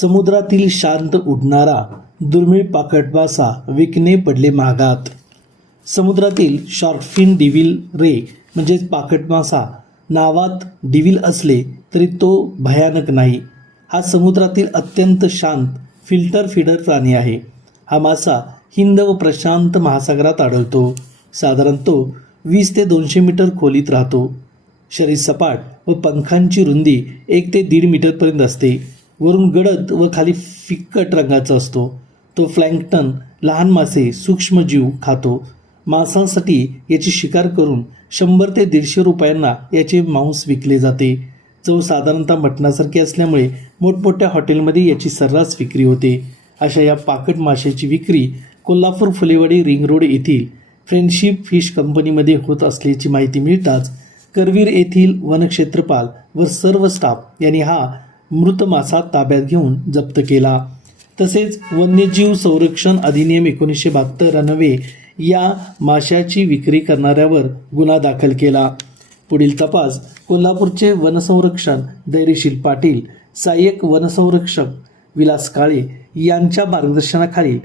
समुद्रातील शांत उडणारा दुर्मिळ पाकट मासा विकणे पडले महागात. समुद्रातील शॉर्टफिन डिव्हिल रे म्हणजेच पाकट मासा नावात डिव्हिल असले तरी तो भयानक नाही. हा समुद्रातील अत्यंत शांत फिल्टर फीडर प्राणी आहे. हा मासा हिंद व प्रशांत महासागरात आढळतो. साधारण तो 20 ते 200 मीटर खोलीत राहतो. शरीर सपाट व पंखांची रुंदी 1 ते 1.5 मीटरपर्यंत असते. वरून गडद व खाली फिक्कट रंगाचा असतो. तो प्लॅन्क्टन, लहान मासे, सूक्ष्मजीव खातो. मांसासाठी याची शिकार करून 100 ते 150 रुपयांना याचे मांस विकले जाते. चव साधारणतः मटणासारखी असल्यामुळे मोठमोठ्या हॉटेलमध्ये याची सर्रास विक्री होते. अशा या पाकट माशाची विक्री कोल्हापूर फुलेवाडी रिंग रोड येथील फ्रेंडशिप फिश कंपनीमध्ये होत असल्याची माहिती मिळताच करवीर येथील वनक्षेत्रपाल व सर्व स्टाफ यांनी हा मृत मासा ताब्यात घेऊन जप्त केला. तसेच वन्यजीव संरक्षण अधिनियम 1972 अन्वये या माशाची विक्री करणाऱ्यावर गुन्हा दाखल केला. पुढील तपास कोल्हापूरचे वनसंरक्षण धैर्यशील पाटील, सहाय्यक वनसंरक्षक विलास काळे यांच्या मार्गदर्शनाखाली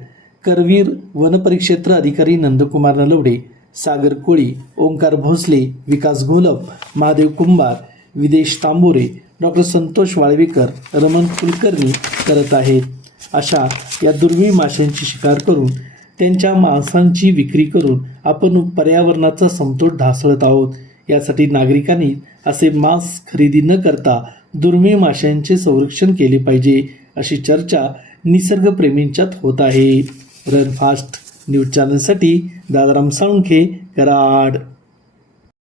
करवीर वनपरिक्षेत्र अधिकारी नंदकुमार नलवडे, सागर कोळी, ओंकार भोसले, विकास घोलप, महादेव कुंभार, विदेश तांबोरे, डॉक्टर संतोष वाळवेकर, रमण कुलकर्णी करत आहेत. अशा या दुर्मिळ माशांची शिकार करून त्यांच्या मांसांची विक्री करून आपण पर्यावरणाचा समतोल ढासळत आहोत. यासाठी नागरिकांनी असे मांस खरेदी न करता दुर्मिळ माशांचे संरक्षण केले पाहिजे, अशी चर्चा निसर्गप्रेमींच्यात होत आहे. रन फास्ट न्यूज चॅनलसाठी दादाराम साळुंखे, कराड.